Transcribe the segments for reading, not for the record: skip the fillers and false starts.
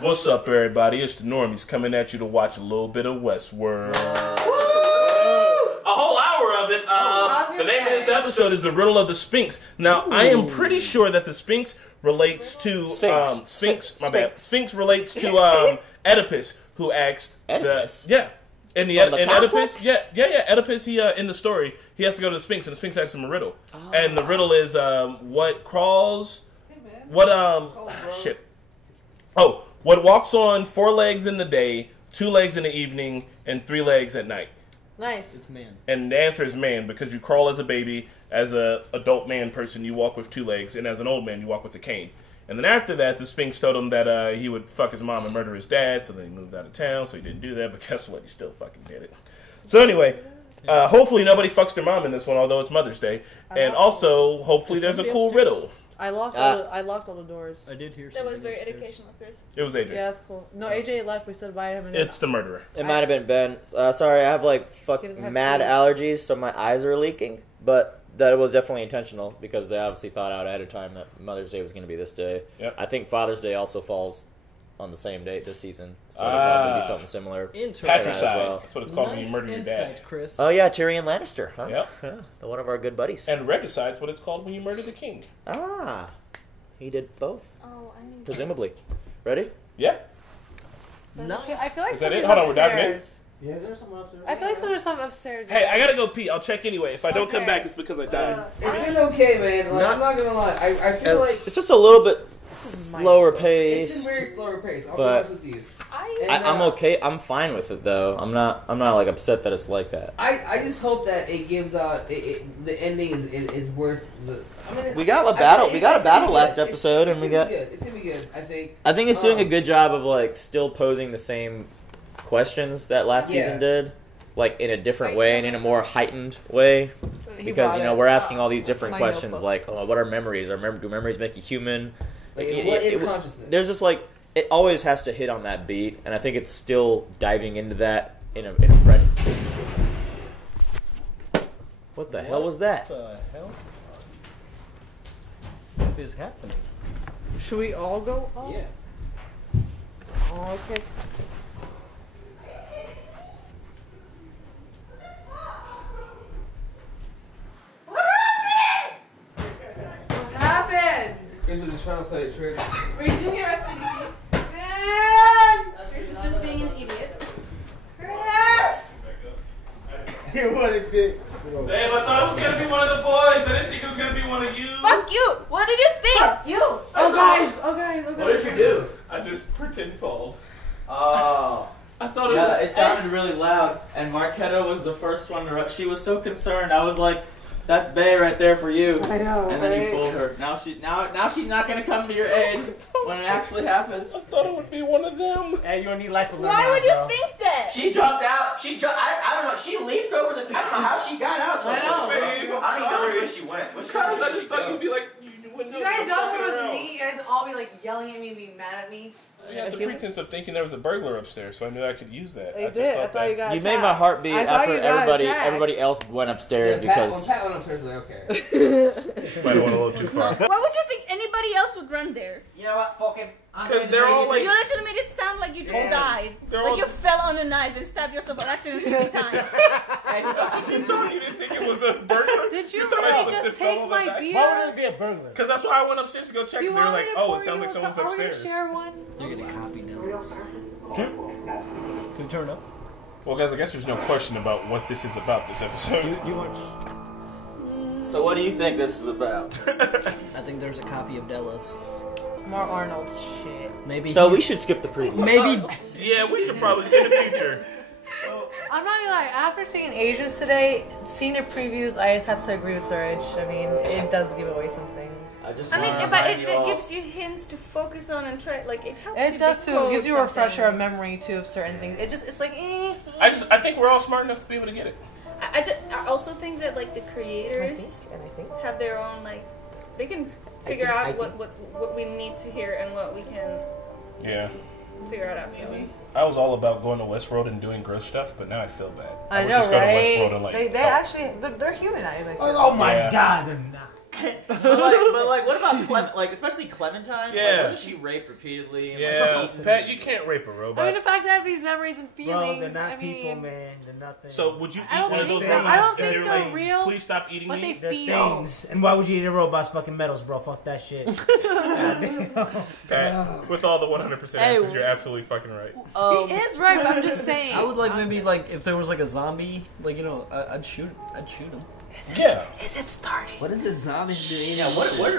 What's up, everybody? It's the Normies coming at you to watch a little bit of Westworld. A whole hour of it. The name of this episode is The Riddle of the Sphinx. Now, I am pretty sure that the Sphinx relates to... Sphinx relates to Oedipus, who asked... Oedipus? Yeah. In Oedipus, Oedipus, he in the story, he has to go to the Sphinx, and the Sphinx asks him a riddle. Oh. And the riddle is, what crawls... What walks on 4 legs in the day, 2 legs in the evening, and 3 legs at night? Nice. It's man. And the answer is man, because you crawl as a baby, as a adult man person, you walk with 2 legs, and as an old man, you walk with a cane. And then after that, the Sphinx told him that he would fuck his mom and murder his dad, so then he moved out of town, so he didn't do that, but guess what? He still fucking did it. So anyway, hopefully nobody fucks their mom in this one, although it's Mother's Day. And also, hopefully there's a cool riddle. I locked all the doors. I did hear that something. was very upstairs. educational, Chris. It was AJ. Yeah, that's cool. No, AJ left. We said bye to him. It's the murderer. It might have been Ben. Sorry, I have like mad allergies, so my eyes are leaking. But that was definitely intentional because they obviously thought out ahead of time that Mother's Day was going to be this day. Yep. I think Father's Day also falls on the same date this season, so it'll probably be something similar. Patricide. That's what it's called when you murder your dad. Chris. Oh yeah, Tyrion Lannister. Huh? Yep. Yeah, one of our good buddies. And regicide's what it's called when you murder the king. Ah, he did both. Oh, I mean. Presumably. Ready? Yeah. Nice. I feel like Is that it? somebody's Hold on, we're diving in. upstairs. Yeah, is there someone upstairs? I feel like there's something upstairs. Hey, I gotta go pee. I'll check anyway. If I don't come Okay. back, it's because I died. It's been okay, man. Like, I'm not gonna lie. I feel like it's just a little bit slower paced. it's been very slower paced. I'll be but- honest with you. I'm okay. I'm fine with it though. I'm not like upset that it's like that. I just hope that it gives out. The ending is worth the. I mean, We got a battle last episode, and we got. It's gonna be good. I think. I think it's doing a good job of like still posing the same questions that last season did, like in a different way and in a more heightened way. Because we're asking all these different questions, like what are memories? Do memories make you human? Like, what is consciousness? There's just like it always has to hit on that beat, and I think it's still diving into that in a fresh. What the hell was that? What the hell? What is happening? Should we all go? Oh. Yeah. Oh, okay. What happened? Chris was just trying to play a trick. Resume your activities. Man! Chris is just being an idiot. Chris! What a dick. Babe, I thought it was gonna be one of the boys. I didn't think it was gonna be one of you. Fuck you! What did you think? Fuck you! Oh guys! What did you do? I just pretend fold. Oh. I thought It sounded really loud, and Marquetta was the first one to. She was so concerned. I was like, "That's Bay right there for you." I know. And then you right? fooled her. Now she's not gonna come to your aid when it actually happens. I thought it would be one of them. Hey, you don't need life alert. Why would you think that? She jumped out. I don't know. She leaped over this. I don't know how she got out. So I know. Babe, I don't know sorry. where she went. Because I just thought you'd be like, you wouldn't know. You guys you're know if it fucking was around. me, you guys would all be like yelling at me and being mad at me. I had the pretense of thinking there was a burglar upstairs, so I knew I could use that. I did. I thought you got You made my heart beat I thought after you got attacked. everybody else went upstairs When because. Pat went upstairs, like, okay. Might have went a little too far. Why would you think anybody else would run there? You know what? Fucking. Because they're all like. You literally made it sound like you just died. They're Like all- you fell on a knife and stabbed yourself on accident 50 times. You thought you didn't think it was a burglar? Did you thought I really slipped and just fell take on the my knife? beer? Why would it be a burglar? Because that's why I went upstairs to go check. Do you Because they were want like, me to oh, pour it sounds you like someone's Are we gonna upstairs. share one? You're gonna copy now. Can you turn it up? Well, guys, I guess there's no question about what this is about this episode. You want? So what do you think this is about? I think there's a copy of Delos. More Arnold shit. Maybe. So we should skip the preview. Maybe. Yeah, we should probably in the future. I'm not gonna lie, after seeing Asians today, seeing the previews, I just have to agree with Surge. I mean, it does give away some things. I mean, but it gives you hints to focus on and try. Like it helps. It you does too. It gives you a decode refresher of something. memory too of certain things. It's like I think we're all smart enough to be able to get it. I also think that like the creators have their own like they can figure out what we need to hear and what we can figure out ourselves. I was all about going to Westworld and doing gross stuff, but now I feel bad. I would know, just go to right? Westworld and, like, They actually they're humanized. Like, Oh my Yeah. God, they're not. but what about especially Clementine? Yeah. Like, wasn't she raped repeatedly? And, Yeah, like, Pat, you can't rape a robot. I mean, the fact that I have these memories and feelings. Bro, they're not I people, mean, man. They're nothing. So would you eat I don't one of those think- robots? I don't if think they were they're like, real, please stop eating but me. they they're feel. things. And why would you eat a robot's fucking metals, bro? Fuck that shit. Pat, with all the 100% answers, you're absolutely fucking right. He is right, but I'm just saying. I would like maybe like if there was like a zombie, like you know, I'd shoot him. Yeah. Is it starting? What is the zombies doing? yeah,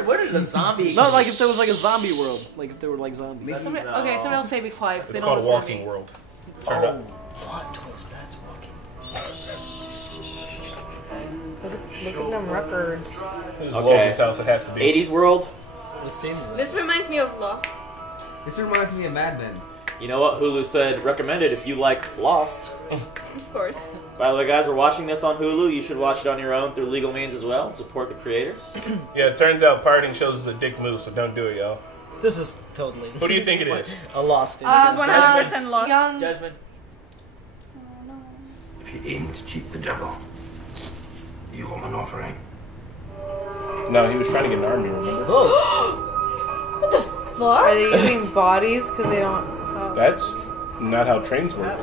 where did the zombie? Not like if there was like a zombie world, like if there were like zombies. Somebody, okay, somebody else say be quiet. 'Cause It's they called a don't listen to walking me. world. Turn it up. Plot twist. That's walking. Look at them records. This is Okay. Logan's house. It has to be. 80s world. It seems like. This reminds me of Lost. This reminds me of Mad Men. You know what? Hulu said recommended if you like Lost. Of course. By the way, guys, we're watching this on Hulu. You should watch it on your own through legal means as well and support the creators. Yeah, it turns out pirating shows is a dick move, so don't do it, y'all. This is totally. Who do you think it is? A Lost. This is 100% Lost. Young. Desmond. If you aim to cheat the devil, you want an offering. No, he was trying to get an army, remember? What the fuck? Are they using bodies because they don't? That's not how trains work.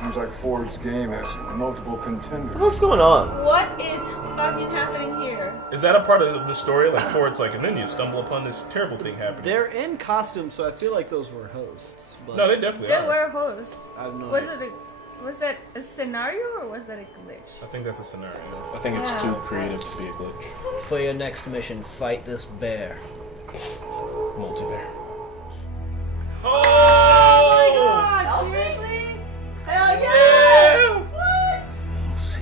Seems like Ford's game has multiple contenders. What's going on? What is fucking happening here? Is that a part of the story? Like, Ford's like, and then you stumble upon this terrible thing happening. They're in costume, so I feel like those were hosts. But No, they definitely They are. were hosts. I have no Was idea. was that a scenario or was that a glitch? I think that's a scenario. I think it's too creative to be a glitch. For your next mission, fight this bear. Multi-bear. Oh! Seriously? Hell Yeah! We'll see.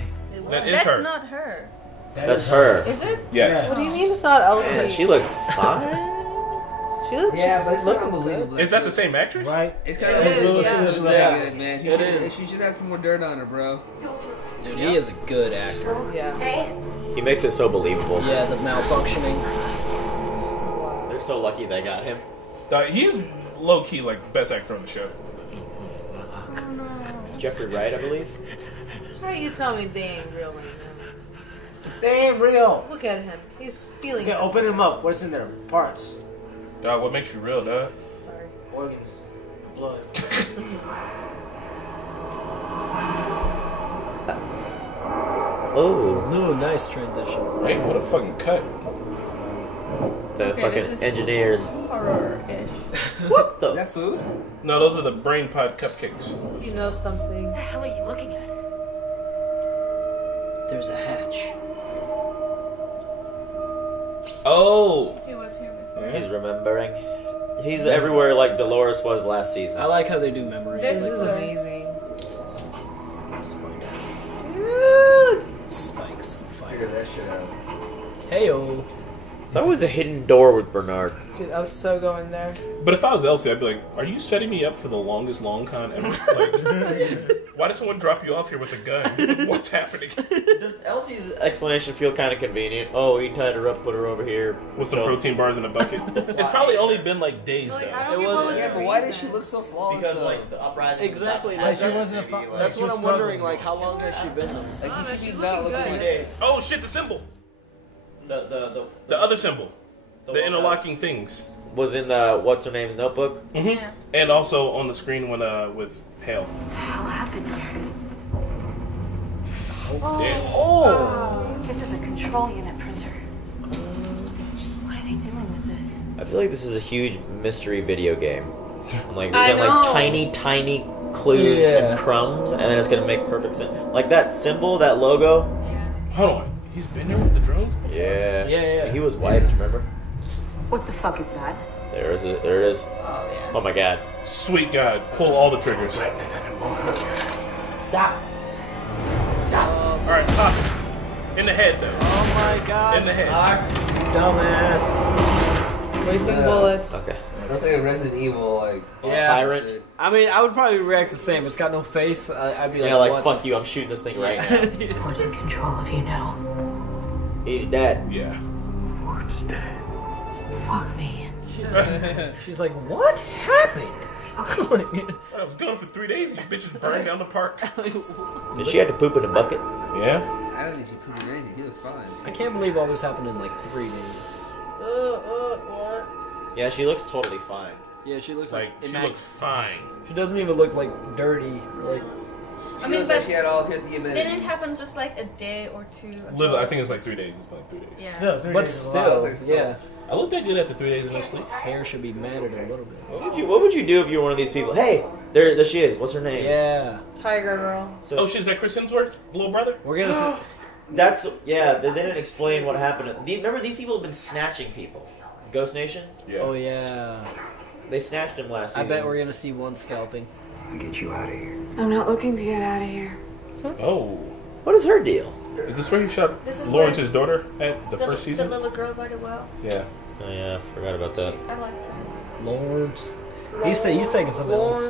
That is That's her. not her. That's her. Is it? Yes. What do you mean it's not Elsie? Yeah, she looks fine. She looks Yeah, just but it's not looking unbelievable. Is that the same actress? Right? It's kind It of is, unbelievable. yeah. She looks Yeah. good, man. She should have some more dirt on her, bro. Dude, he is a good actor. Yeah. He makes it so believable. Yeah, the malfunctioning. They're so lucky they got him. He's low-key, like, best actor on the show. Jeffrey Wright, I believe. How do you tell me they ain't real anymore? They ain't real. Look at him. He's feeling. Okay, open him up. What's in there? Parts, Dog, what makes you real, dog? Sorry. organs, blood. Oh, No, nice transition. Right? What a fucking cut. the Okay, this fucking is- engineers. Horror-ish. What Is the? that food? No, those are the brain pod cupcakes. You know something. What the hell are you looking at? There's a hatch. Oh! He was here before. He's remembering. He's everywhere like Dolores was last season. I like how they do memories. This This like is this. amazing. Let's find out. Dude! Spikes. Figure Fire. that shit out. Heyo. It's always a hidden door with Bernard. Dude, I would so go in there. But if I was Elsie, I'd be like, are you setting me up for the longest long con ever? Like, why did someone drop you off here with a gun? What's happening? Does Elsie's explanation feel kind of convenient? Oh, he tied her up, put her over here. With some So- protein bars in a bucket. It's probably only been like days, Like, though. I don't It get what wasn't- was Yeah, the but why did reason. she look so flawless? Because though? like the uprising. Exactly, Like, like, she wasn't a maybe, fu- That's She what was I'm wondering. struggling. Like, how long has she been there? Like, Oh, man, she's she's not looking looking good. good. Oh shit, the symbol! The The other symbol. The one interlocking things. that was in the what's her name's notebook. Yeah. And also on the screen when with Hale. What the hell happened here? Damn. This is a control unit printer. What are they doing with this? I feel like this is a huge mystery video game. I'm like, I we're getting like know. tiny clues Yeah. and crumbs, and then it's gonna make perfect sense. Like that symbol, that logo. Hold on. He's been there with the drones before? Yeah. Yeah. He was wiped. Remember? What the fuck is that? There it is. Oh, yeah. Oh my god. Sweet God. Pull all the triggers. Stop. Alright, pop it. In the head, though. Oh my god. In the head. Dumbass. Wasting bullets. Okay. That's like a Resident Evil, like. Yeah. Tyrant. shit. I mean, I would probably react the same. It's got no face. I'd be like, Yeah, like what? fuck you. I'm shooting this thing right now. Ford in control of you now. He's dead. Yeah. Fuck me. She's like, what happened? I was gone for 3 days. You bitches burned down the park. Did she have to poop in a bucket? Yeah. I don't think she pooped anything. He was fine. I can't believe all this happened in like 3 days. Yeah, she looks totally fine. Yeah, she looks like she looks fine. She doesn't even look like dirty or like. I mean, but she had all the amenities. didn't it happen just like a day or two ago? Little, I think it was like 3 days. It's been like 3 days. Yeah. Still, but still, yeah. I looked that good after 3 days of no sleep. Hair should be matted a little bit. What would you do if you were one of these people? Hey, there she is. What's her name? Yeah. Tiger Girl. So, she's like Chris Hemsworth's little brother? We're gonna see. That's, yeah, they didn't explain what happened. Remember, these people have been snatching people. Ghost Nation? Yeah. Oh, yeah. They snatched him last season. I bet we're gonna see one scalping. I'll get you out of here. I'm not looking to get out of here. Oh. What is her deal? Is this where he shot This is Lawrence's daughter at the first season? The little girl by the well. Yeah. Oh, yeah, I forgot about that. I like her. Lawrence. He's taking some else.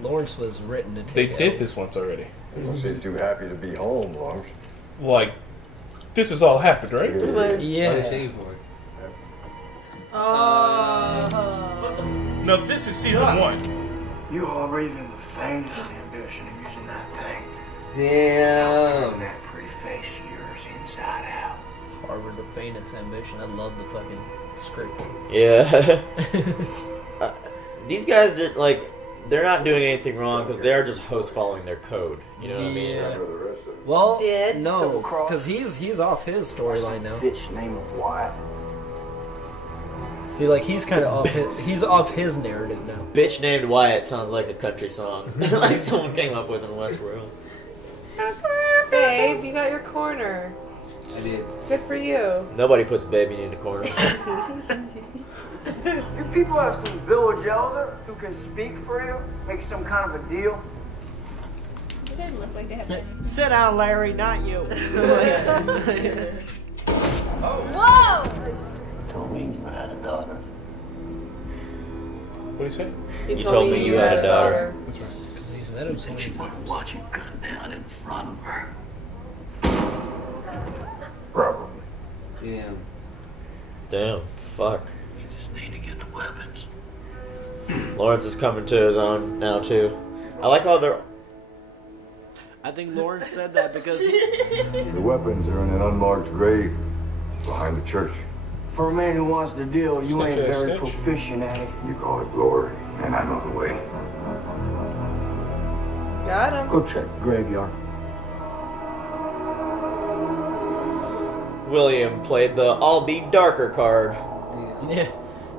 Lawrence was written to They take did out. this once already. You don't seem too happy to be home, Lawrence. Like, this has all happened, right? Yeah. No, this is season 1. You are breathing the faintest ambition of using that thing. Damn. That pretty face of yours inside out. Harbor the faintest ambition. I love the fucking script. Yeah. These guys did, like, they're not doing anything wrong because they are just hosts following their code. You know what I mean? Yeah. Well, no, because he's off his storyline now. Bitch name of Wyatt. See, like he's kind of off his narrative now. Bitch named Wyatt sounds like a country song, like someone came up with in Westworld. Babe, you got your corner. I did. Good for you. Nobody puts baby in the corner. You people have some village elder who can speak for you, make some kind of a deal. It didn't look like they had. Sit down, Larry, not you. Whoa! Told me you had a daughter. What did he say? He You told me you had a daughter. That's right. Because he's met him so many She wouldn't watch you gun down in front of her. Probably. Damn. Damn, fuck. You just need to get the weapons. Lawrence is coming to his own now too. I like how they're. I think Lawrence said that because The weapons are in an unmarked grave behind the church. For a man who wants to deal, you ain't Snitch ass very snitch. proficient at it. You call it glory, and I know the way. Got him. Go check the graveyard. William played the "I'll be darker" card. yeah.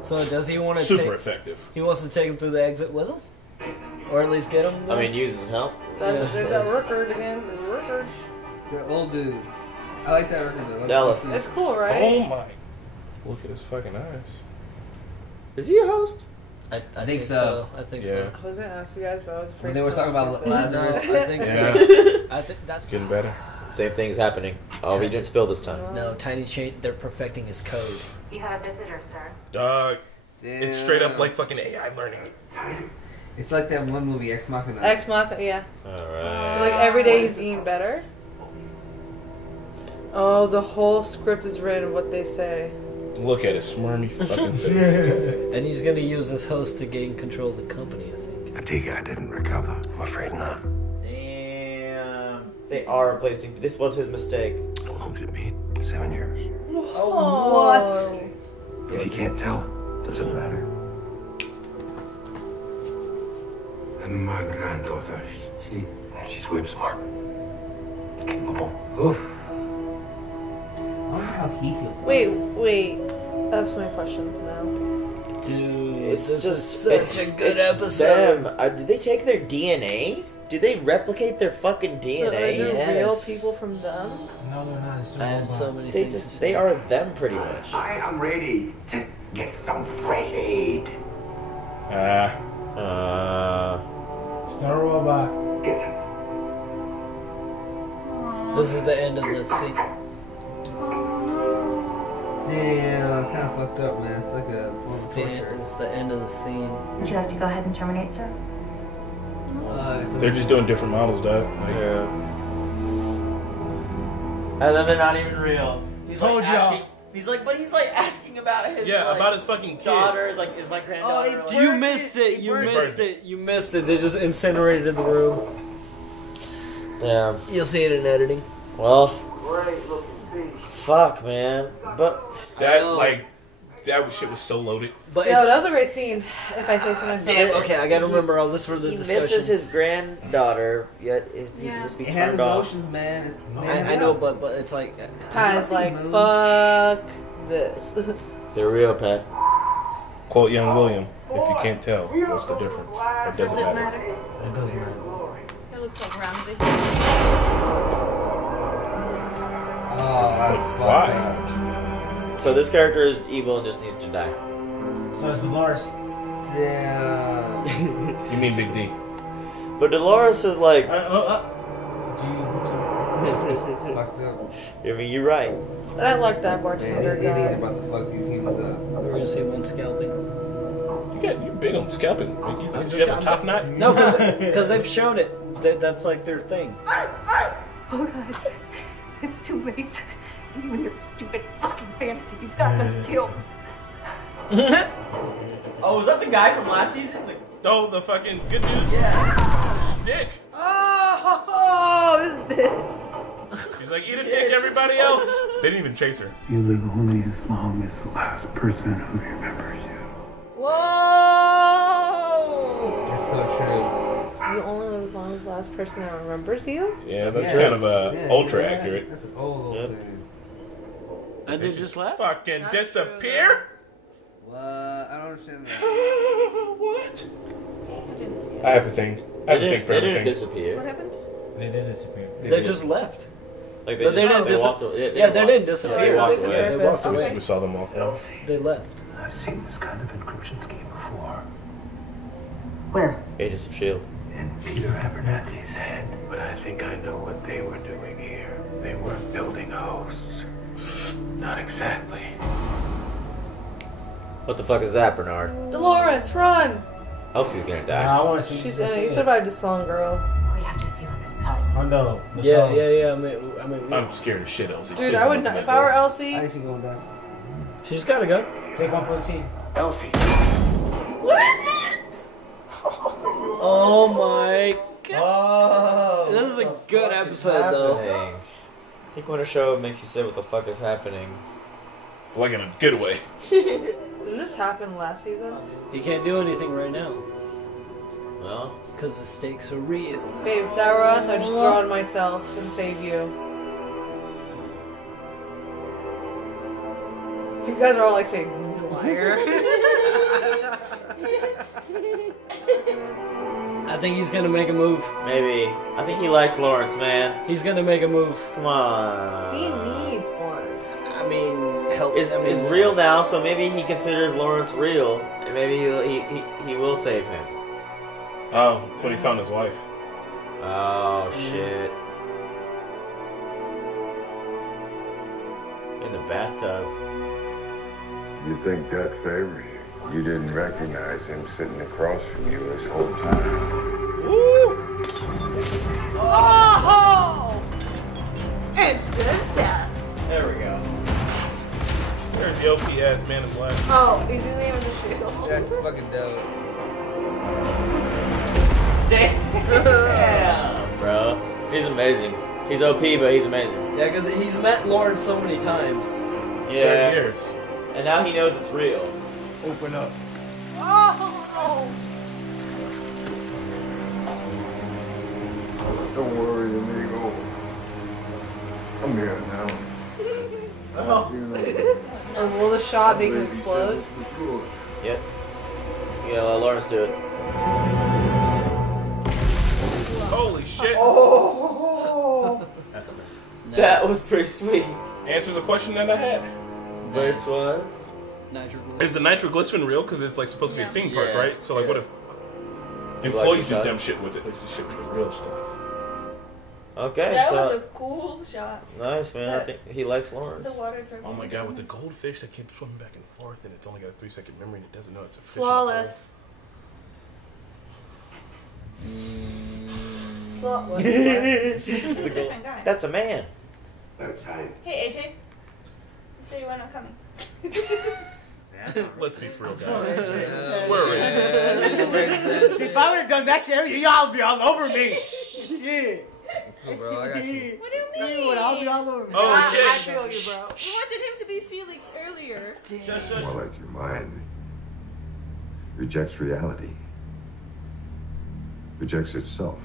So does he want to Super effective. He wants to take him through the exit with him, or at least get him. I mean, use his help. There's that record again. There's a record. It's an old dude. I like that record though. Dallas. It's cool, right? Oh my. Look at his fucking eyes. Is he a host? I think so. I think Yeah. so. I was gonna ask you guys, but I was afraid. When they were to talking sound about stupid. No, Lazarus. I think Yeah. so. I think that's Getting better. Same thing's happening. Oh, we didn't spill this time. No, Tiny Chain. They're perfecting his code. You have a visitor, sir. Dog. Damn. It's straight up like fucking AI learning. It's like that one movie, Ex Machina. Ex Machina, yeah. Alright. So like every day he's eating better. Oh, the whole script is written what they say. Look at his smarmy fucking face. And he's gonna use this host to gain control of the company, I think. I take it I didn't recover. I'm afraid not. Damn. They are replacing. This was his mistake. How long's it been? 7 years. Oh, If you can't tell, doesn't matter. And my granddaughter, she's whip smart. Capable. Oof. I wonder how he feels. Wait. I have so many questions now. Dude, It's this just is such a good episode. Them. Did they take their DNA? Do they replicate their fucking So DNA? are there Yes. real people from them? No, they're not. It's I have so many They things. just to say. they are them pretty much. I am ready to get some fresh aid. It's not a robot. This is the end of the scene. Damn, it's kind of fucked up, man. It's like a form of torture. It's the end of the scene. Would you like to go ahead and terminate, sir? They're just doing different models, dog. Like, Yeah. And then they're not even real. He's Told like y'all. asking, He's like, but he's like asking about his about his fucking kid. daughter. Like, is my granddaughter? Oh, you missed it. You missed it. You missed it. They just incinerated the room. Yeah. You'll see it in editing. Well. Great looking piece. Fuck, man. But that shit was so loaded. But that was a great scene. If I say so myself. Okay, I gotta remember all this for the discussion. He misses his granddaughter, yet he can just be turned off. Man. I know, but it's like Pat's like, fuck this. They're real, Pat. Quote Young William, if you can't tell, what's the difference? It Does doesn't it matter. matter? It doesn't matter. It looks like Ramsey. Oh, that's Why? So this character is evil and just needs to die. So it's Dolores. Yeah. You mean Big D? But Dolores is like. It's fucked up. I mean, you're right. I like that Man, bartender these idiots guy. about to fuck these humans up. we're gonna see one scalping. You big on scalping. Because you have a top knot? No, because they've shown it. That's like their thing. Oh God, it's too late. You and your stupid fucking fantasy. You've got us killed. Oh, was that the guy from last season? Oh, the fucking good dude? Yeah. Stick. Oh, this bitch. She's like, eat a dick, everybody else. They didn't even chase her. You live only as long as the last person who remembers you. Whoa! That's so true. You only live as long as the last person that remembers you? Yeah, that's kind of ultra accurate. That's an old saying. And they just left? Fucking disappear? What? I don't understand that. What? I have a thing. I have a thing for They everything. didn't disappear. What happened? They did disappear. They just left. Like But they didn't disappear. Yeah, they didn't disappear. They walked away. They walked away. We saw them walk out. They left. I've seen this kind of encryption scheme before. Where? Agents of S.H.I.E.L.D. In Peter Abernathy's head. But I think I know what they were doing here. They were building hosts. Not exactly. What the fuck is that, Bernard? Dolores, run! Elsie's gonna die. I want to see. She's gonna. You survived this long, girl. We have to see what's inside. Oh no. Yeah. I mean, I'm scared of shit, Elsie. Dude, Please I would open not. that If I were door. Elsie. I actually going down. she's got a gun. Take one for the team. Elsie. What is it? Oh my god. Oh, This is a good episode, though. I think when a show makes you say what the fuck is happening. Like in a good way. Did this happen last season? You can't do anything right now. Well, Because the stakes are real. Babe, if that were us, I'd just throw on myself and save you. You guys are all like saying, liar. I think he's gonna make a move. maybe. I think he likes Lawrence, man. He's gonna make a move. Come on. He needs one. I mean, help. Is real now, so maybe he considers Lawrence real, and maybe he will save him. Oh, that's when he found his wife. Oh shit! In the bathtub. You think death favors you? You didn't recognize him sitting across from you this whole time. Woo! Oh! Instant death. There we go. Where's the OP ass man is left? Oh, he's using him as a shield. That's fucking dope. Damn, bro. He's amazing. He's OP, but he's amazing. Yeah, because he's met Lawrence so many times. Yeah. 30 years. And now he knows it's real. Open up. Oh! Don't worry, amigo. I'm here now. Oh. And will the shot make him explode? Yep. Yeah, let Lawrence do it. Holy shit. Oh! That's okay. That was pretty sweet. Answers a question that I had. Which was? Is the nitroglycerin real? Because it's like supposed to be a theme park, right? So like, what if employees do dumb shit with it? Like, this shit with real stuff. Okay, That so was a cool shot. nice, man. I think he likes Lawrence. The water dripping. Oh my god, with the goldfish that keeps swimming back and forth, and it's only got a 3-second memory, and it doesn't know it's a fish. Flawless. Flawless. This is a different guy. That's a man. That's right. Hey, AJ. This Say when I'm coming. Let's be for real, guys. We're racist. See, if I would have done that shit, y'all would be all over me. Shit. Oh, bro, I got you. What do you mean? I'll be all over me. Oh, I shit. feel you, bro. We wanted him to be Felix earlier. More like your mind rejects reality. Rejects itself.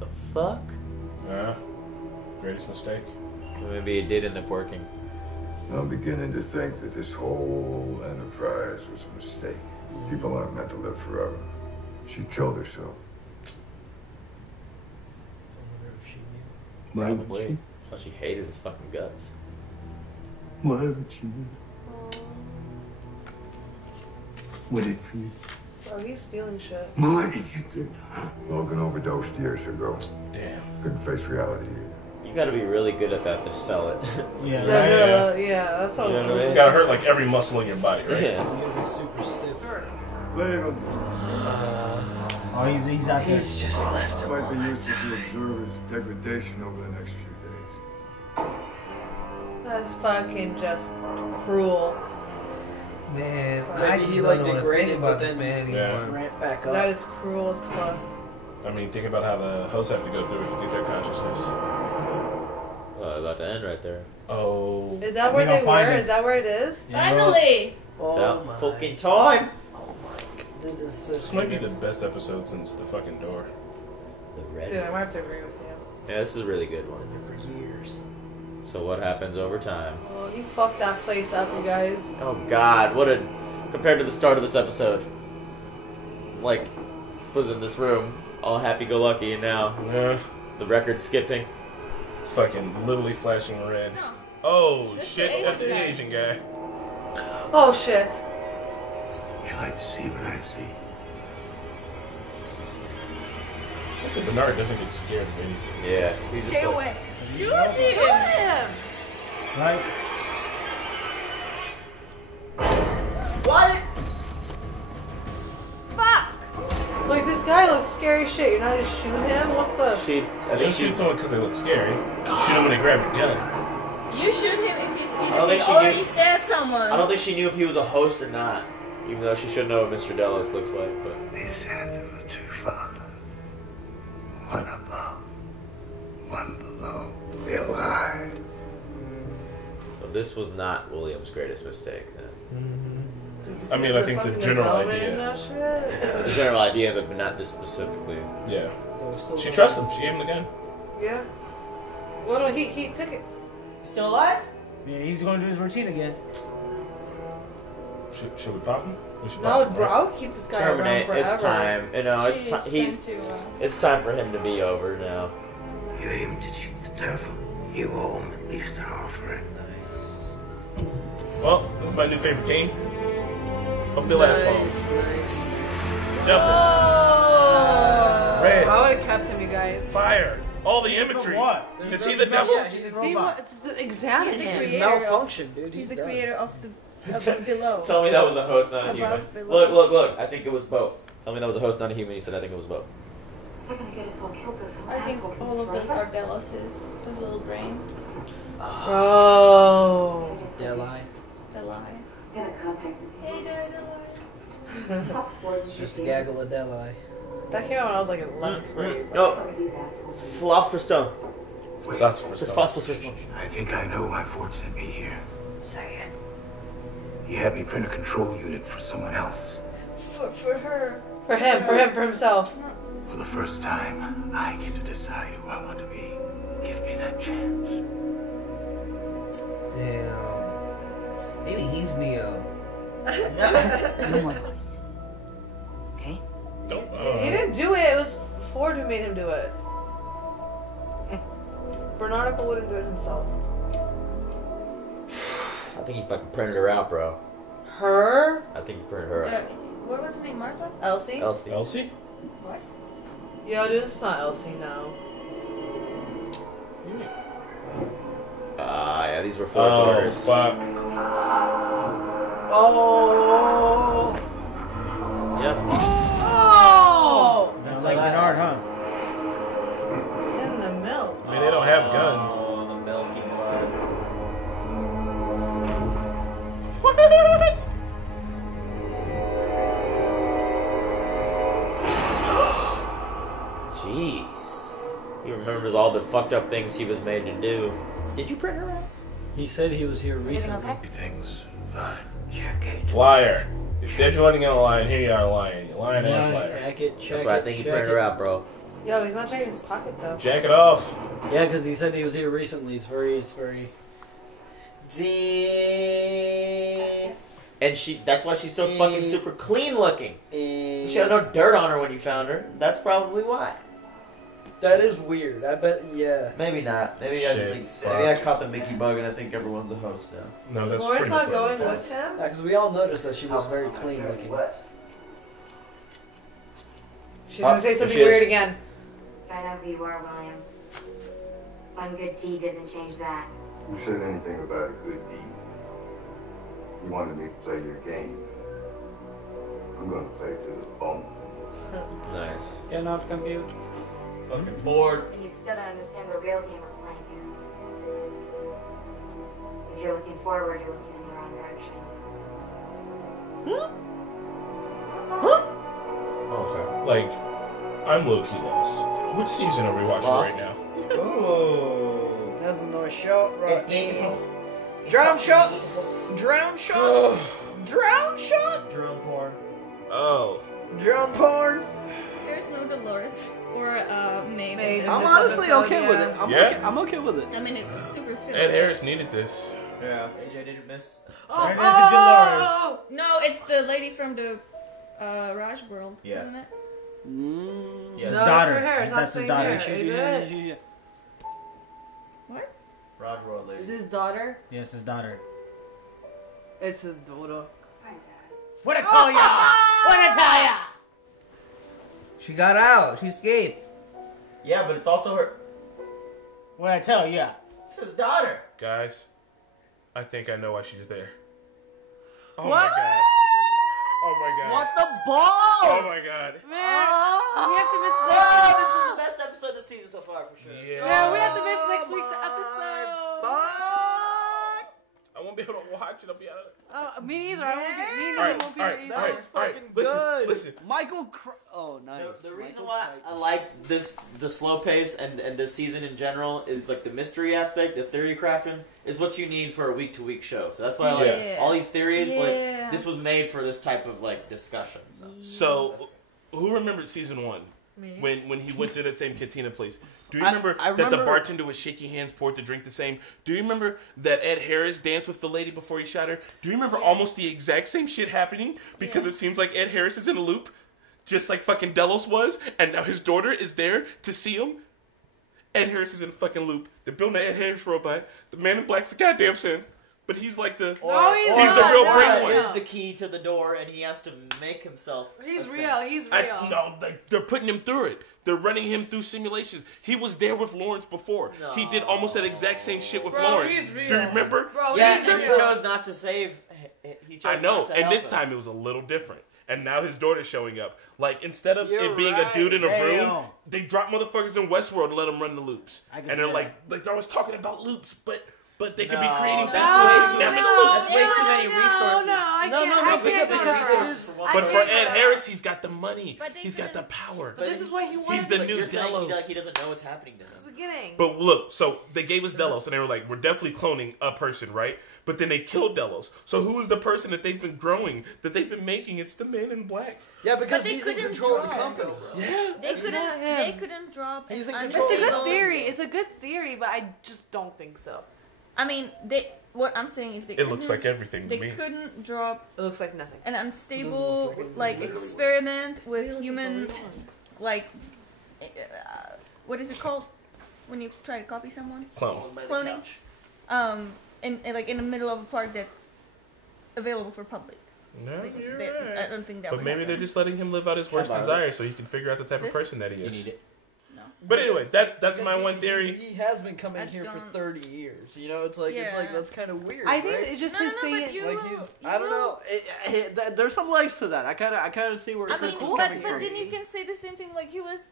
The fuck? Yeah. Greatest mistake. Maybe it did end up working. I'm beginning to think that this whole enterprise was a mistake. People aren't meant to live forever. She killed herself. Probably. That's why she hated his fucking guts. Why would she? What did you? Bro, he's feeling shit. Why did you do that? Logan overdosed years ago. Damn. Couldn't face reality. You gotta be really good at that to sell it. Yeah, Yeah, that's what I was You know what I mean? It's gotta hurt like every muscle in your body, right? Yeah. You gotta be super stiff. Leave him. Oh, he's out there. He's just left him Might all be that useful to time. observe his degradation over the next few days. That's fucking just cruel. Man, Maybe he's he's like like degraded, but but this man Yeah. anymore. Ramp back up. That is cruel as fuck. I mean, think about how the hosts have to go through it to get their consciousness. About to end right there. Oh. Is that where they were? Is that where it is? Finally! About fucking time! This is such This might be the best episode since the fucking door. The red. Dude, I might have to agree with you. Yeah, this is a really good one. for years. So what happens over time? Oh, he fucked that place up, you guys. Oh god, what a... Compared to the start of this episode. Like, was in this room, all happy-go-lucky, and now Yeah. the record's skipping. It's fucking literally flashing red. Oh, That's shit. the That's the Asian Asian guy. Oh shit. You like to see what I see. I think Bernard doesn't get scared of anything. Yeah, he's Stay just like... away. Shoot him! Right? What? Fuck! Like, this guy looks scary as shit. You're not just shooting him? What the? She, I think shoot someone because they look scary. Shoot them when they grab your gun. You shoot him if you see I don't that he think she already knew- stabbed someone. I don't think she knew if he was a host or not. Even though she should know what Mr. Delos looks like, but... They said there were two fathers. One above, one below. They lied. So this was not William's greatest mistake, then. I mean, I think the general idea. The general idea, but not this specifically. Yeah. She trusts him. She gave him the gun. Yeah. Well, no, he took it. He's still alive? Yeah, he's going to do his routine again. Should we pop him? We should No, pop him. bro, I'll keep this guy Terminate. around forever. It's time. You know, it's time. It's time for him to be over now. You aim to cheat the devil. You owe him at least an offering. Nice. Well, this is my new favorite game. Hope they last long. Nice. Devil. Red. I would have kept him, you guys. Fire. All the imagery. What? Is he the devil? See what? Examine He's the him. creator Malfunction, dude. He's the done. creator of the below. Tell me that was a host, not a human. Above, below. Look. I think it was both. Tell me that was a host, not a human. He said I think it was both. They're gonna get us all killed, so some I think asshole can all of live those forever. are Delos's. Those little brains. Oh. Deli. The lie. I'm gonna contact the Hey, people. Top four It's just a gaggle of Deli. That came out when I was like in 11th grade. No. Fuck are these assholes? Philosopher's Stone. Wait, It's Philosopher's Stone. I think I know why Ford sent me here. Say it. He had me print a control unit for someone else. For her. For himself. For the first time, I get to decide who I want to be. Give me that chance. Damn. Maybe he's Neo. No more voice. Okay? Don't. He didn't do it. It was Ford who made him do it. Bernardical wouldn't do it himself. I think he fucking printed her out, bro. Her? I think he printed her out. What was her name? Martha? Elsie? Elsie? What? Yo, dude, it's not Elsie now. Yeah, these were Ford's orders. Fuck. Oh. Yep. Oh. That's like Bernard, huh? In the milk. I mean, they don't have guns. Oh, the milky blood. remembers all the fucked up things he was made to do. Did you print her out? He said he was here recently. Okay? Everything's fine. Liar. You said you wasn't gonna lie, and here you are lying. You lying ass liar. Check it, check That's why I think he printed her out, bro. Yo, he's not checking his pocket though. Jack it off. Yeah, because he said he was here recently. He's very. And that's why she's so fucking super clean looking. She had no dirt on her when you found her. That's probably why. That is weird. I bet. Yeah. Maybe not. Maybe I just think. Maybe I caught the Mickey bug and I think everyone's a host now. No, that's Lawrence pretty not going with him? Yeah, because we all noticed that she was very clean looking. She's gonna say something weird again. I know who you are, William. One good deed doesn't change that. Who said anything about a good deed? You wanted me to play your game. I'm gonna play it to the bone. Nice. Get not confused. Fucking bored. And you still don't understand the real game we're playing here. If you're looking forward, you're looking in the wrong direction. Okay. Like, I'm low-key lost. Which season are we watching right now? Oh, that's a nice shot, right? Drown shot. Drown shot. Drown shot. Drone porn. Oh. Drown porn. There's no Dolores or Maeve. I'm honestly okay with it. I'm okay with it. I mean, it was super fun. Ed Harris needed this. Yeah. AJ didn't miss. Oh, no, it's the lady from the Raj World, Yes. isn't it? Yes. No, that's her hair. It's not That's his same daughter. hair. Is it? What? Raj World lady. Is his daughter? Yes, his daughter. It's his daughter. What I tell ya? What I tell ya? She got out. She escaped. Yeah, but it's also her. What I tell ya? It's his daughter. Guys, I think I know why she's there. Oh What? my god. Oh my god. What the balls? Oh my god. Man, we have to miss Oh, next this is the best episode this season so far, for sure. Yeah, we have to miss next week's episode. I won't be able to watch it. I'll be out of it. Oh, me neither. I won't be there either. That was fucking good. Listen. Michael. Oh, nice. The reason why I like the slow pace and this season in general is like the mystery aspect, the theory crafting is what you need for a week-to-week show. So that's why I like all these theories. Like this was made for this type of like discussion. So, who remembered season 1? Me. When he went to that same cantina place. Do you remember that the bartender was shaking hands, poured the drink the same? Do you remember that Ed Harris danced with the lady before he shot her? Do you remember almost the exact same shit happening? Because it seems like Ed Harris is in a loop, just like fucking Delos was, and now his daughter is there to see him. Ed Harris is in a fucking loop. They're building an Ed Harris robot. The Man in Black's a goddamn synth. But he's like the... he's the real brain one. Is the key to the door, and he has to make himself... He's real. He's real. No, they're putting him through it. They're running him through simulations. He was there with Lawrence before. No. He did almost that exact same shit with Lawrence. He's real. Do you remember? Bro, Yeah, he's and he real. chose not to save... He chose I know, not to and help this him. time it was a little different. And now his daughter's showing up. Like, instead of it being a dude in a room, they drop motherfuckers in Westworld and let them run the loops. And they're like they're always talking about loops, but they could be creating That's way too many resources. But for Ed Harris, he's got the money. He's got the power. But this is what he wanted. He's the But new you're saying Delos. he doesn't know what's happening to him. Beginning. But look, so they gave us Delos, and they were like, we're definitely cloning a person, right? But then they killed Delos. So who is the person that they've been growing, that they've been making? It's the Man in Black. Yeah, because he's in control of the company. Yeah. They couldn't drop. He's in It's control. a good theory. It's a good theory, but I just don't think so. I mean, what I'm saying is It looks like everything to They me. couldn't drop. It looks like nothing. An unstable experiment with human, like, what is it called when you try to copy someone? Cloning. In the middle of a park that's available for public. No, you're I don't think that. But would maybe happen. they're just letting him live out his worst desire so he can figure out the type of This- person that he is. You need it. No. But anyway, that's my one theory. He has been coming here for 30 years. You know, it's like that's kind of weird. I think right? it's just his thing. Like I don't know. There's some legs to that. I kind of see where I mean, Chris is but coming from. then you can say the same thing. Like he was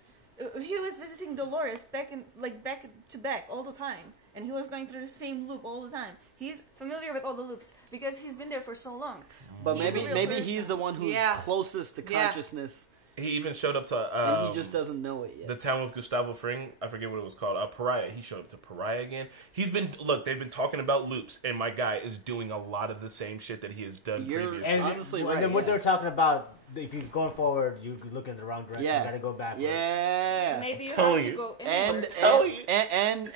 visiting Dolores back to back all the time, and he was going through the same loop all the time. He's familiar with all the loops because he's been there for so long. But He's a maybe real maybe person. he's the one who's closest to consciousness He even showed up to. And he just doesn't know it yet. The town with Gustavo Fring. I forget what it was called. Pariah. He showed up to Pariah again. He's been. Look, they've been talking about loops, and my guy is doing a lot of the same shit that he has done previously. And honestly, and right, then what they're talking about, if you're going forward, you're looking in the wrong direction. Yeah. You gotta go backwards. Yeah. Maybe you telling have to you. go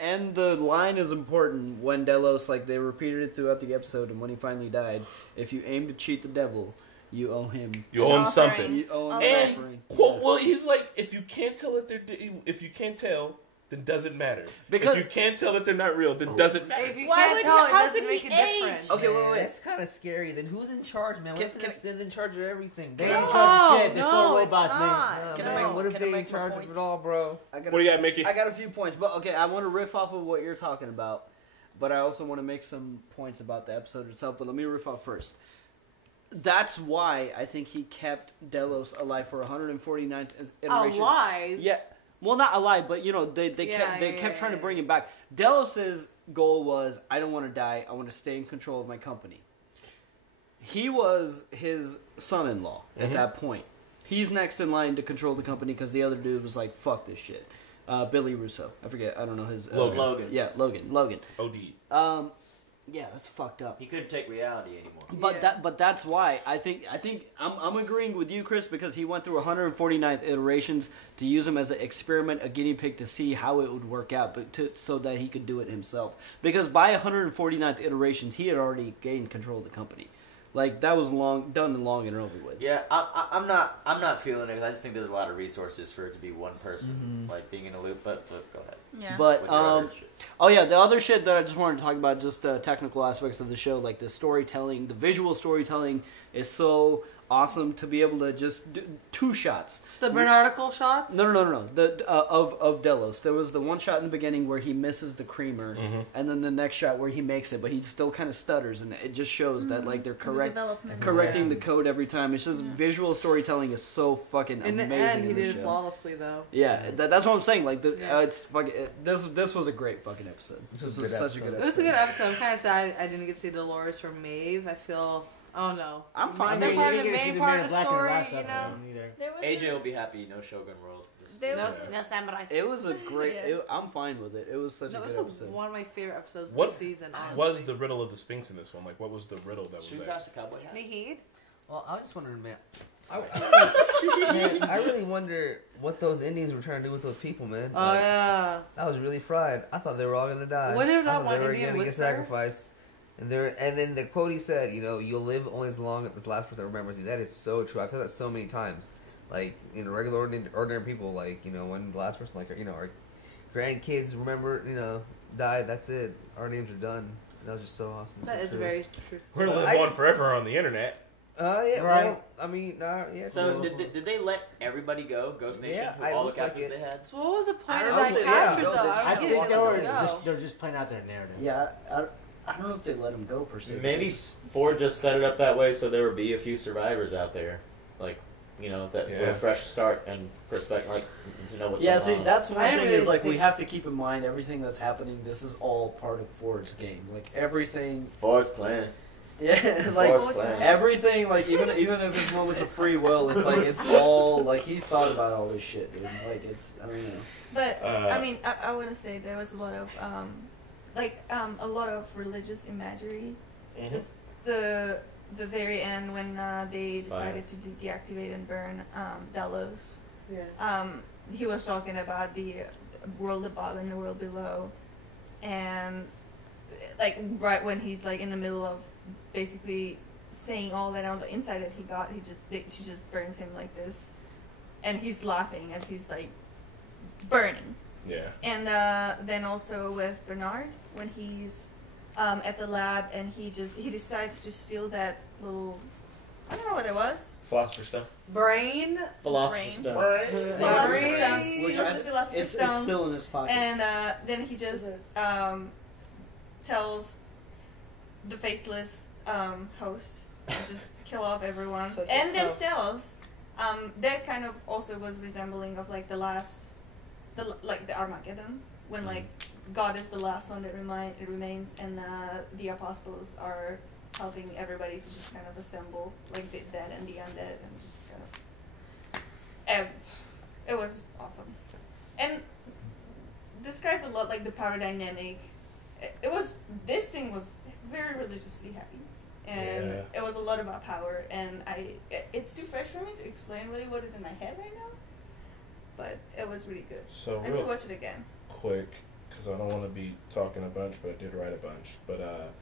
And the line is important when Delos, like they repeated it throughout the episode, and when he finally died, if you aim to cheat the devil, you owe him. You owe him something. You owe him And an offering. well, he's like, if you can't tell that if you can't tell, then doesn't matter. Because if you can't tell that they're not real, then doesn't matter. If you Why can't would tell, he- it how doesn't could make he a difference. Okay, wait. That's kind of scary. Then who's in charge, man? What if the Sith in charge of everything? They bro? ain't in charge of shit. They're No, still it's robots, not. man. Can No. I, what if Can I they in make my charge of points? it all, bro? I got What do you got, Mickey? I got a few points, but okay, I want to riff off of what you're talking about, but I also want to make some points about the episode itself. But let me riff off first. That's why I think he kept Delos alive for 149th iteration. Alive? Yeah. Well, not alive, but you know they kept trying to bring him back. Delos's goal was, I don't want to die. I want to stay in control of my company. He was his son-in-law at that point. He's next in line to control the company because the other dude was like, "Fuck this shit." Billy Russo. I forget. I don't know his Logan. Yeah, Logan. OD. Yeah, that's fucked up. He couldn't take reality anymore. But that's why I think I'm agreeing with you, Chris, because he went through 149th iterations to use him as an experiment, a guinea pig to see how it would work out, so that he could do it himself. Because by 149th iterations, he had already gained control of the company. Like that was done and long and over with. Yeah, I'm not feeling it. I just think there's a lot of resources for it to be one person, like being in a loop. But go ahead. Yeah. But With your other shit. oh yeah, the other shit that I just wanted to talk about, just technical aspects of the show, like the storytelling, the visual storytelling is so awesome to be able to just do 2 shots. The Bernardical shots? No. The of Delos. There was the one shot in the beginning where he misses the creamer, and then the next shot where he makes it, but he still kind of stutters, and it just shows that like they're correcting the code every time. It's just visual storytelling is so fucking In amazing. the end, he in this did it show. flawlessly, though. Yeah, that's what I'm saying. Like it's fucking. This was a great fucking episode. This was such a good episode. It was a good episode. I'm kind of sad I didn't get to see Dolores or Maeve. I feel. Oh no. I'm fine. They're part of the You didn't get to see main the part Man of in the Black in the story, last you know? episode either. There was AJ will be happy. No Shogun World. No samurai. It was a great. I'm fine with it. It was such a good It's episode. one of my favorite episodes What this season. Honestly. was the riddle of the Sphinx in this one? Like, what was the riddle that was Should we there? pass the cowboy hat? Nahid? Well, I was just wondering, man. I really wonder what those Indians were trying to do with those people, man. Oh yeah. That was really fried. I thought they were all gonna die. What if I not thought one they were Indian gonna was get there? sacrificed. And then the quote he said, you'll live only as long as this last person that remembers you. That is so true. I've said that so many times. Like, regular ordinary people, like, when the last person, like, our grandkids remember, died, that's it. Our names are done. And that was just so awesome. That so is true. very true. We're gonna live on forever on the internet. Yeah, Right. well, I mean, yeah. So did they let everybody go? Ghost Nation, Yeah, with it all the looks like captives it. they had. So what was the point I of don't that know if they- capture, yeah, though? I I don't get think it. they Let were them go. they're just playing out their narrative. Yeah, I don't know if they let him go per se. Maybe because- Ford just set it up that way so there would be a few survivors out there, like that with a fresh start and perspective, like to know what's Yeah, going see, on. that's one I thing really is like we think- have to keep in mind everything that's happening. This is all part of Ford's game. Like everything. Ford's plan. Yeah, like Ford's plan. everything. Like even if it's moments of free will, it's like it's all like he's thought about all this shit, dude. Like it's I don't know. But I mean, I want to say there was a lot of a lot of religious imagery. Just the very end when they decided to deactivate and burn Delos. Yeah. He was talking about the world above and the world below, and like right when he's like in the middle of basically saying all that on the inside that he got, she just burns him like this, and he's laughing as he's like burning. Yeah. And then also with Bernard when he's at the lab and he decides to steal that little, I don't know what it was. Philosopher's Stone. Brain. Philosopher's Brain. Stone. Philosopher's Stone. Which It's the Philosopher's it's Stone. still in his pocket. And then he just tells the faceless host to just kill off everyone and themselves. That kind of also was resembling of like the Armageddon when like God is the last one that remains, and the apostles are helping everybody to just kind of assemble like the dead and the undead and just kind of. It was awesome, and describes a lot like the power dynamic. This thing was very religiously heavy, and it was a lot about power. And it's too fresh for me to explain really what is in my head right now, but it was really good. So I need to watch it again. Quick, because I don't want to be talking a bunch, but I did write a bunch. But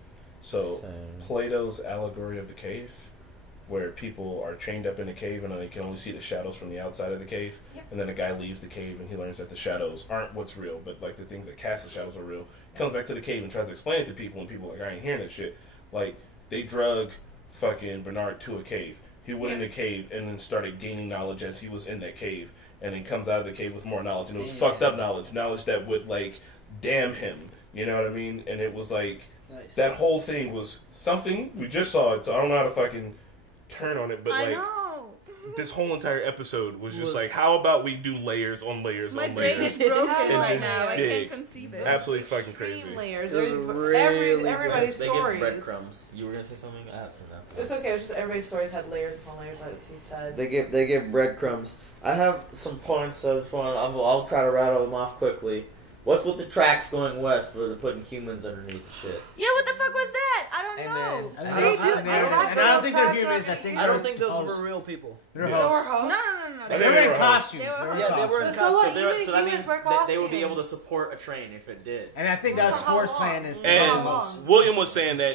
Plato's allegory of the cave, where people are chained up in a cave and they can only see the shadows from the outside of the cave. Yep. And then a guy leaves the cave and he learns that the shadows aren't what's real, but like the things that cast the shadows are real. Comes back to the cave and tries to explain it to people, and people are like, I ain't hearing that shit. Like, they drug fucking Bernard to a cave. He went in the cave and then started gaining knowledge as he was in that cave, and then comes out of the cave with more knowledge. And it was fucked up knowledge that would like damn him. You know what I mean? And it was like that whole thing was something we just saw it, so I don't know how to fucking turn on it, but like this whole entire episode was just like, how about we do layers on layers on layers? My brain is broken right now. I can't conceive it. Absolutely fucking crazy. Layers. Really everybody's stories. They give breadcrumbs. You were gonna say something? I have seen that. It's okay. It's just everybody's stories had layers upon layers, like he said. They give breadcrumbs. I have some points. I'll try to rattle them off quickly. What's with the tracks going west where they're putting humans underneath the shit? Yeah, what the fuck was that? I don't know. I don't think they're humans. I don't think those were real people. They're hosts. No. They were in costumes. Yeah, they were in costumes. So that means they would be able to support a train if it did. And I think that was Ford's plan. And William was saying that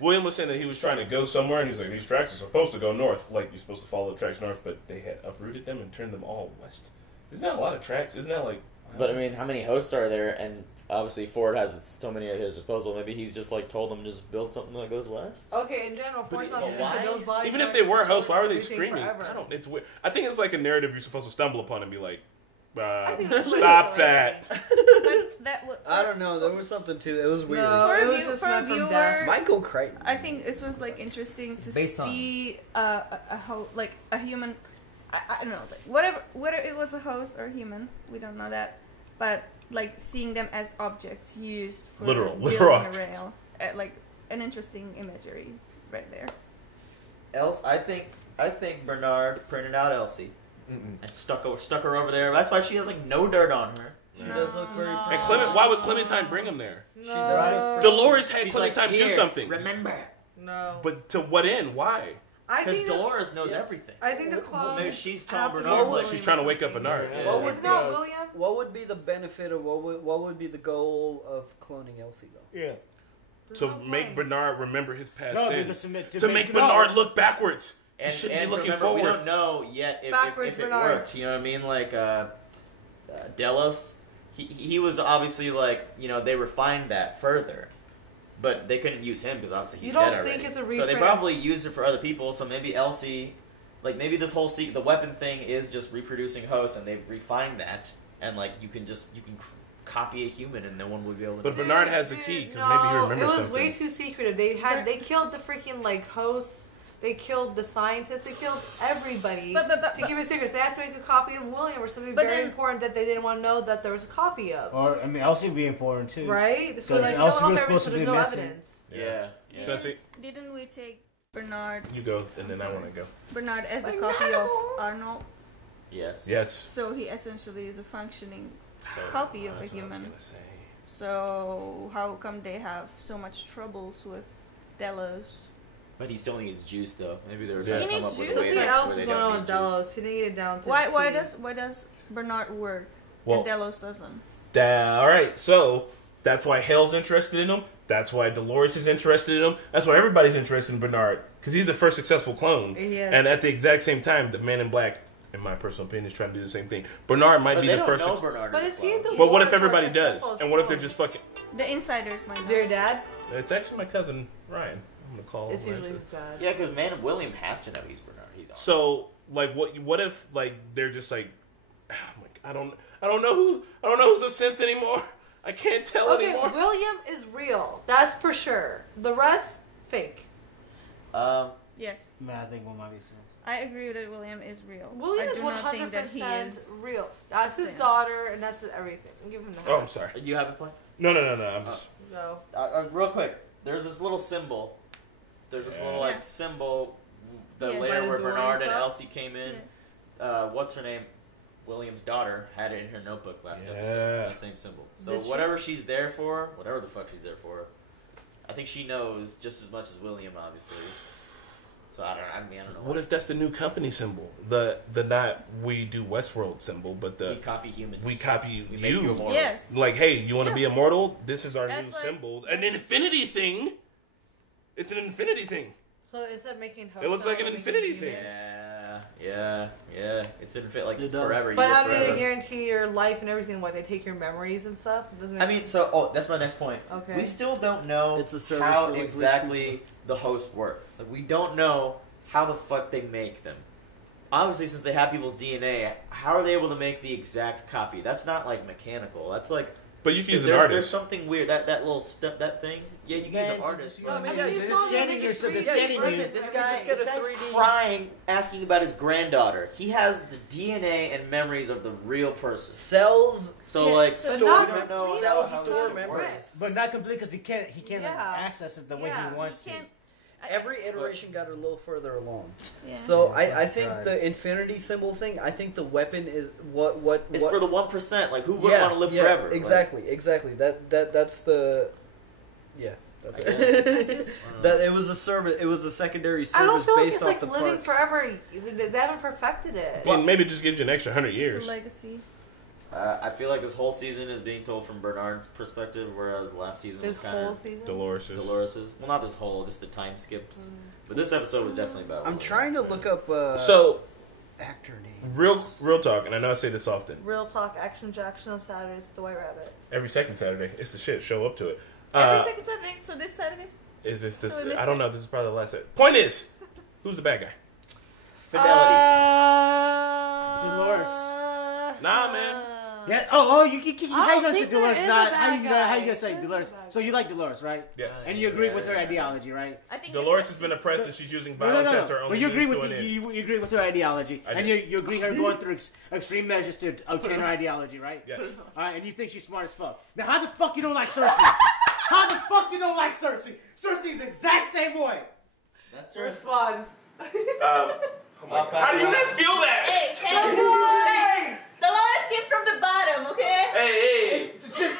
he was trying to go somewhere, and he was like, these tracks are supposed to go north. Like, you're supposed to follow the tracks north, but they had uprooted them and turned them all west. Isn't that a lot of tracks? Isn't that like... But I mean, how many hosts are there? And obviously Ford has so many at his disposal. Maybe he's just like told them to just build something that goes west. Okay, in general, Ford's not stupid. Those bodies. Even if they were hosts, why were they screaming? I don't. It's weird. I think it's like a narrative you're supposed to stumble upon and be like, stop that. I don't know. There was something to it. It was weird. No, for a viewer, Michael Crichton. I think this was like interesting to see a human. I don't know, like, whether it was a host or a human, we don't know that, but like seeing them as objects used for literal building a rail, like an interesting imagery right there. I think Bernard printed out Elsie and stuck her over there. That's why she has like no dirt on her. She does look very. And why would Clementine bring him there? No. Dolores had Clementine do something. Remember? No. But to what end? Why? Because Dolores knows everything. I think the clone. Maybe she's telling Bernard. She's trying to wake up Bernard. Yeah. William? What would be the benefit of what would be the goal of cloning Elsie though? Yeah. To make Bernard remember his past sins. To make Bernard look backwards. And be looking looking forward. We forward. don't know yet if it worked. You know what I mean? Like Delos, he was obviously like, you know, they refined that further. But they couldn't use him because obviously he's dead already. Think it's a reprint? So they probably used it for other people. So maybe Elsie, like maybe this whole the weapon thing is just reproducing hosts, and they've refined that, and like you can copy a human, and no one would be able to. But Bernard has the key because maybe he remembers something. It was way too secretive. They killed the freaking like hosts. They killed the scientists. They killed everybody to keep it secret. So they had to make a copy of William or something very important that they didn't want to know that there was a copy of. Or I mean, Elsie would be important too, right? Because Elsie was supposed to be no missing. Evidence. Yeah. Didn't we take Bernard? You go, and then I want to go. Bernard as a copy of Arnold. Yes. Yes. So he essentially is a functioning copy of a human. So how come they have so much troubles with Delos? But he still needs juice, though. Maybe they're trying to come up with a way Something else is they going on don't with need Delos. He didn't get it down to why does Bernard work and Delos doesn't? All right, so that's why Hale's interested in him. That's why Dolores is interested in him. That's why everybody's interested in Bernard because he's the first successful clone. Yes. And at the exact same time, the Man in Black, in my personal opinion, is trying to do the same thing. Bernard might be the first. But is he the But what if everybody does? And what if they're just fucking? The insiders might. Is your dad? It's actually my cousin Ryan. I'm gonna call. It's usually his dad. Yeah, because William has to know he's Bernard. He's awesome. So like, what if like they're just like, oh my, I don't know who's a synth anymore. I can't tell anymore. William is real. That's for sure. The rest, fake. Yes. I think one might be synth. I agree that William is real. William is 100% real. That's his daughter, and that's everything. Give him that. Oh, I'm sorry. You have a point? No. I'm just. No. Real quick. There's this little symbol. There's this little like symbol. The layer where Bernard and Elsie came in. what's her name? William's daughter had it in her notebook last episode. That same symbol. So whatever she's there for, whatever the fuck she's there for, I think she knows just as much as William, obviously. So I don't know. What if that's the new company symbol? The not we do Westworld symbol, but the we copy humans. We copy make you immortal. Yes. Like, hey, you want to be immortal? This is our new symbol. An infinity thing. It's an infinity thing. So instead of making hosts, it looks like an infinity thing. Yeah. It's like forever. But how do they guarantee your life and everything? What, they take your memories and stuff? It doesn't make that's my next point. Okay. We still don't know how exactly the hosts work. Like, we don't know how the fuck they make them. Obviously, since they have people's DNA, how are they able to make the exact copy? That's not like mechanical. That's like. But you can use an artist. There's something weird. That little step, that thing. Yeah, you can use an artist. This guy's crying, asking about his granddaughter. He has the DNA and memories of the real person. Cells. So we don't know cells how store this memories, works. but not complete because he can't access it the way he wants to. Every iteration got a little further along. Yeah. So I think the infinity symbol thing. I think the weapon is It's for the 1%. Like, who wouldn't want to live forever? Exactly. That's the. Yeah. That's it. That it was a service. It was a secondary service. I don't feel like based it's off like the living park. forever. They haven't perfected it. Well, maybe it just gives you an extra 100 years. It's a legacy. I feel like this whole season is being told from Bernard's perspective, whereas last season was kind of Dolores's. Well, not this whole, just the time skips. But this episode was definitely about. I'm trying to look up. Actor names. Real talk, and I know I say this often. Real talk, Action Jackson on Saturdays with the White Rabbit. Every second Saturday, it's the shit. Show up to it. Every second Saturday. So this Saturday. Is this? So I don't know. This is probably the last set. Point is, who's the bad guy? Fidelity. Dolores. Nah, man. Yeah. How you gonna say Dolores? Not how you gonna say Dolores? So you like Dolores, right? Yes. And you agree with her ideology, right? I think Dolores has been oppressed, and she's using violence as her only But you agree means with to an end. you agree with her ideology, and you agree her going through extreme measures to obtain her ideology, right? Yes. All right, and you think she's smart as fuck. Now, how the fuck you don't like Cersei? How the fuck you don't like Cersei? Cersei's the exact same way. That's true. Respond. How do you not feel that? Hey, Dolores came from the bottom, okay? Hey.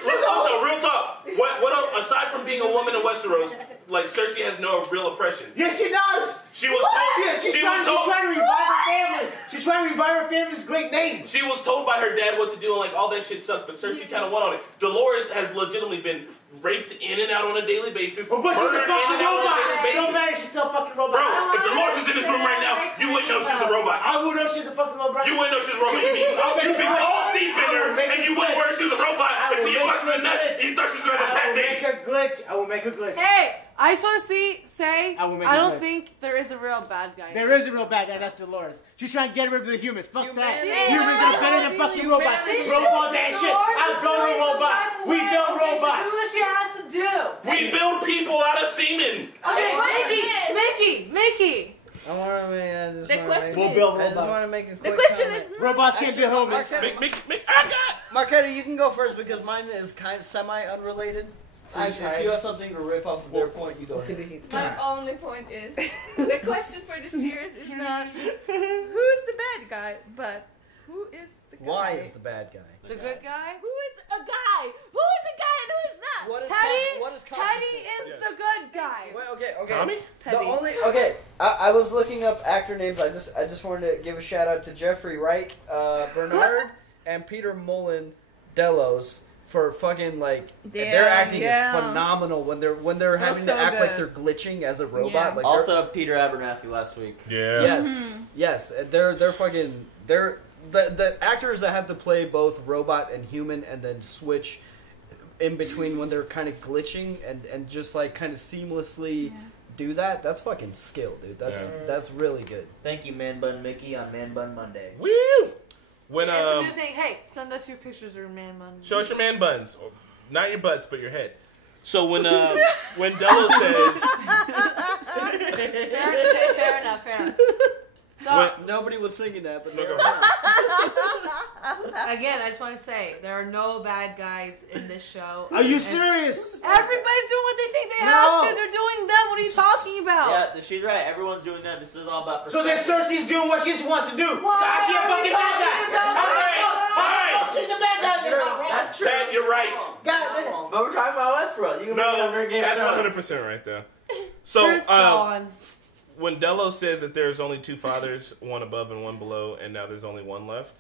Real talk. What aside from being a woman in Westeros, like Cersei has no real oppression. Yes, she does. She was told. Yeah, she's trying to revive her family. She's trying to revive her family's great name. She was told by her dad what to do, and like all that shit sucked. But Cersei kind of won on it. Dolores has legitimately been raped in and out on a daily basis. But she's a fucking robot. No matter, she's still a fucking robot. Bro, if Dolores is in this room right now, you wouldn't know she's a robot. I would know she's a fucking robot. You wouldn't know she's a robot. You'd be all deep in her, and you wouldn't know she was a robot until you busted a nut. You thought she was gonna have a cat baby. I will make her glitch. Hey, I just want to say I don't think there is a real bad guy. There is a real bad guy. That's Dolores. She's trying to get rid of the humans. Fuck that. Humanity. Humans are better than fucking robots. Robots and shit. I'm going to robot. We build robots. Do what she has to do. We build people out of semen. Okay, Mickey. I want to The question I just want to make a quick The question comment. is robots can't be homeless. Marquetta, you can go first because mine is kind of semi-unrelated. So if you have something to rip off of their point, you go ahead. my only point is the question for the series is not who's the bad guy, but who is the guy? Why is the bad guy? The good guy? Who is a guy? Who is a guy and who is not? What is Teddy is the good guy. Wait, okay. Tommy? The I was looking up actor names. I just wanted to give a shout out to Jeffrey Wright, Bernard, and Peter Mullen Delos for fucking their acting is phenomenal when they're having to act like they're glitching as a robot. Yeah. Like also Peter Abernathy last week. Yeah. Yes. They're fucking the actors that have to play both robot and human and then switch in between when they're kind of glitching and just like kind of seamlessly do that. That's fucking skill, dude. That's really good. Thank you, Man Bun Mickey on Man Bun Monday. Woo! When it's a new thing. Hey, send us your pictures of your man buns. Show us your man buns, not your butts, but your head. So when Delo says, fair enough. So nobody was singing that, but again, I just want to say there are no bad guys in this show. Are you serious? Everybody's doing what they think they have to. They're doing them. What are you talking about? Yeah, she's right. Everyone's doing that. This is all about So then Cersei's doing what she wants to do. Why She's a fucking bad guy. She's a bad guy. That's true. That, you're right. God, but we're talking about Westworld. You can make that's 100% right there. So, when Delos says that there's only two fathers, one above and one below, and now there's only one left,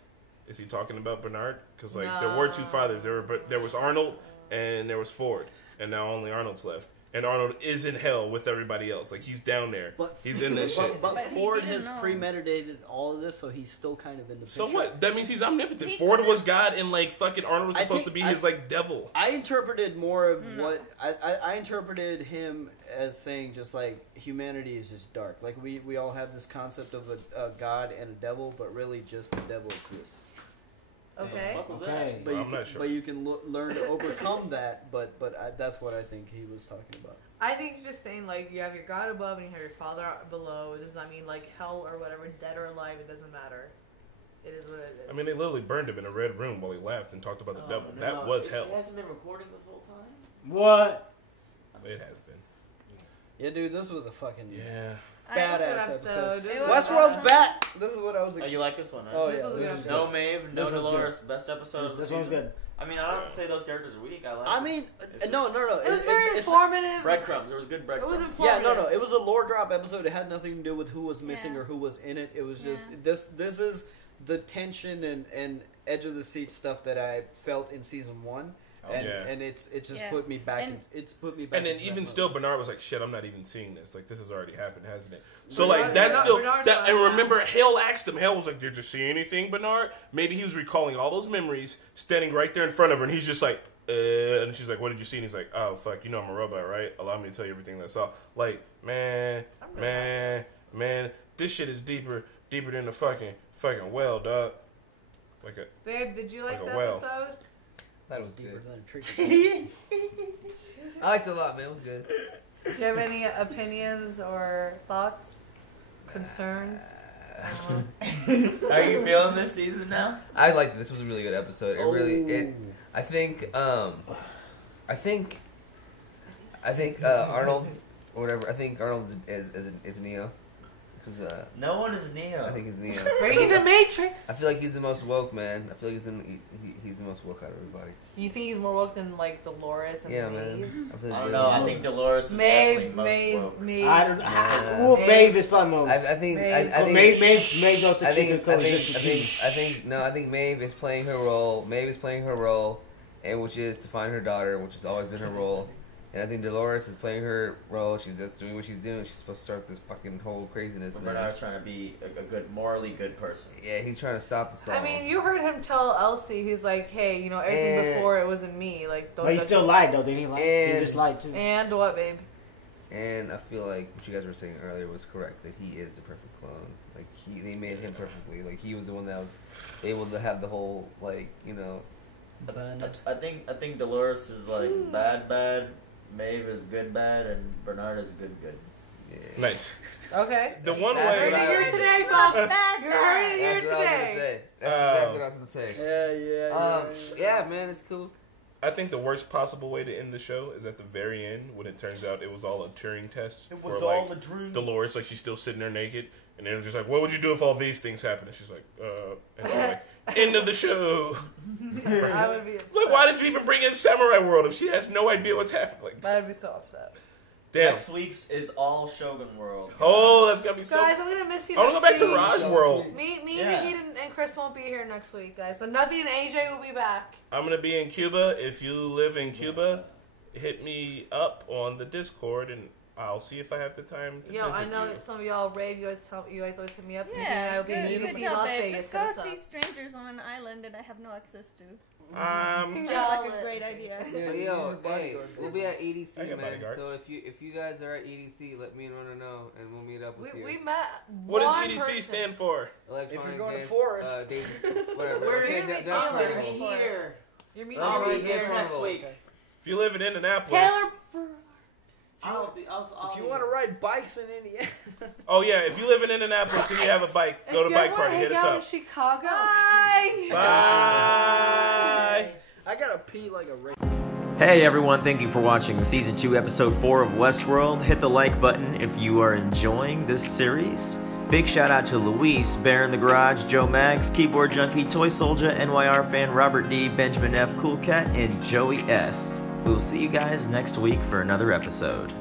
is he talking about Bernard? Because there were two fathers. There was Arnold and there was Ford, and now only Arnold's left. And Arnold is in hell with everybody else. Like, he's down there. He's in this shit. But Ford has premeditated all of this, so he's still kind of in the picture. So what? That means he's omnipotent. Ford was God, and fucking Arnold was supposed to be his devil. I interpreted more of what I interpreted him as saying just like humanity is just dark. Like we all have this concept of a God and a devil, but really just the devil exists. Okay. But I'm not sure. But you can learn to overcome that. But that's what I think he was talking about. I think he's just saying you have your God above and you have your Father below. It does not mean hell or whatever, dead or alive. It doesn't matter. It is what it is. I mean, they literally burned him in a red room while he laughed and talked about the devil. No. That was hell. He hasn't been recording this whole time. What? It has been. Yeah, dude, this was a fucking badass episode. Westworld's back. This is what I was. Oh, you like this one? Huh? Oh this was good. No Maeve, no Dolores. Best episode. This one's good. I mean, I don't have to say those characters are weak. I like. I mean, no. It was very informative. Breadcrumbs. There was good breadcrumbs. It was informative. Yeah, no. It was a lore drop episode. It had nothing to do with who was missing or who was in it. It was just this is the tension and edge of the seat stuff that I felt in season 1. And it just put me back. It's put me back. And then even still, Bernard was like, "Shit, I'm not even seeing this. This has already happened, hasn't it?" So that's still that. And remember, Hale asked him. Hale was like, "Did you see anything, Bernard?" Maybe he was recalling all those memories, standing right there in front of her, and he's just like, and she's like, "What did you see?" And he's like, "Oh fuck, you know I'm a robot, right? Allow me to tell you everything that I saw." Like, man, this shit is deeper than the fucking well, dog. Babe, did you like the episode? That was deeper than a tree. I liked it a lot, man. It was good. Do you have any opinions or thoughts, concerns? Are you feeling this season now? I liked it. This was a really good episode. I think Arnold or whatever. I think Arnold is Neo. No one is Neo. I think he's Neo. Bring in the Matrix. I feel like he's the most woke, man. I feel like he's the most woke out of everybody. You think he's more woke than Dolores and Maeve? Man. I don't know. I think Dolores is definitely most woke. Maeve. I don't know. Maeve is probably most. I think Maeve knows that she can coexist. I think Maeve is playing her role. Maeve is playing her role, and which is to find her daughter, which has always been her role. And I think Dolores is playing her role. She's just doing what she's doing. She's supposed to start this fucking whole craziness. But Bernard's trying to be a good, morally good person. Yeah, he's trying to stop the song. I mean, you heard him tell Elsie, he's like, "Hey, everything before it wasn't me." But he still lied, though, didn't he? He just lied too. And what, babe? And I feel like what you guys were saying earlier was correct. That he is the perfect clone. They made him perfectly. He was the one that was able to have the whole I think Dolores is bad. Maeve is good, bad, and Bernard is good. Yeah. Nice. Okay. The one way. Heard it here today, folks. You heard it here today. That's exactly what I was gonna say. Yeah. Yeah, man, it's cool. I think the worst possible way to end the show is at the very end when it turns out it was all a Turing test. It was all a dream. Dolores, she's still sitting there naked, and they're just like, "What would you do if all these things happened?" And she's like, and I'm like, "End of the show." I would be upset. Why did you even bring in Samurai World if she has no idea what's happening? I would be so upset. Damn. Next week's is all Shogun World. Oh, that's gonna be so. Guys, I'm gonna miss you. I want to go back to Raj World. Me, Nahid, and Chris won't be here next week, guys. But Nuffy and AJ will be back. I'm gonna be in Cuba. If you live in Cuba, hit me up on the Discord, and I'll see if I have the time to I know you. that some of y'all rave. You guys always hit me up. Yeah, I'll be in good EDC job, Las babe. Vegas. Just go see strangers on an island that I have no access to. Sounds like a great idea. We'll be at EDC, man. bodyguards. So if you guys are at EDC, let me and Rona know, and we'll meet up with you. We met. What does EDC stand for? If you're going to Forest, whatever. We're gonna meet Taylor here. You're meeting me here next week. If you live in Indianapolis, Taylor. I'll be I'll If you want to ride bikes in Indiana. Oh yeah, if you live in Indianapolis and you have a bike, go to Bike Party. Hit us up. In Chicago. Bye. Bye. I gotta pee like a race. Hey everyone, thank you for watching Season 2, Episode 4 of Westworld. Hit the like button if you are enjoying this series. Big shout out to Luis, Bear in the Garage, Joe Maggs, Keyboard Junkie, Toy Soldier, NYR Fan, Robert D, Benjamin F, Cool Cat, and Joey S. We will see you guys next week for another episode.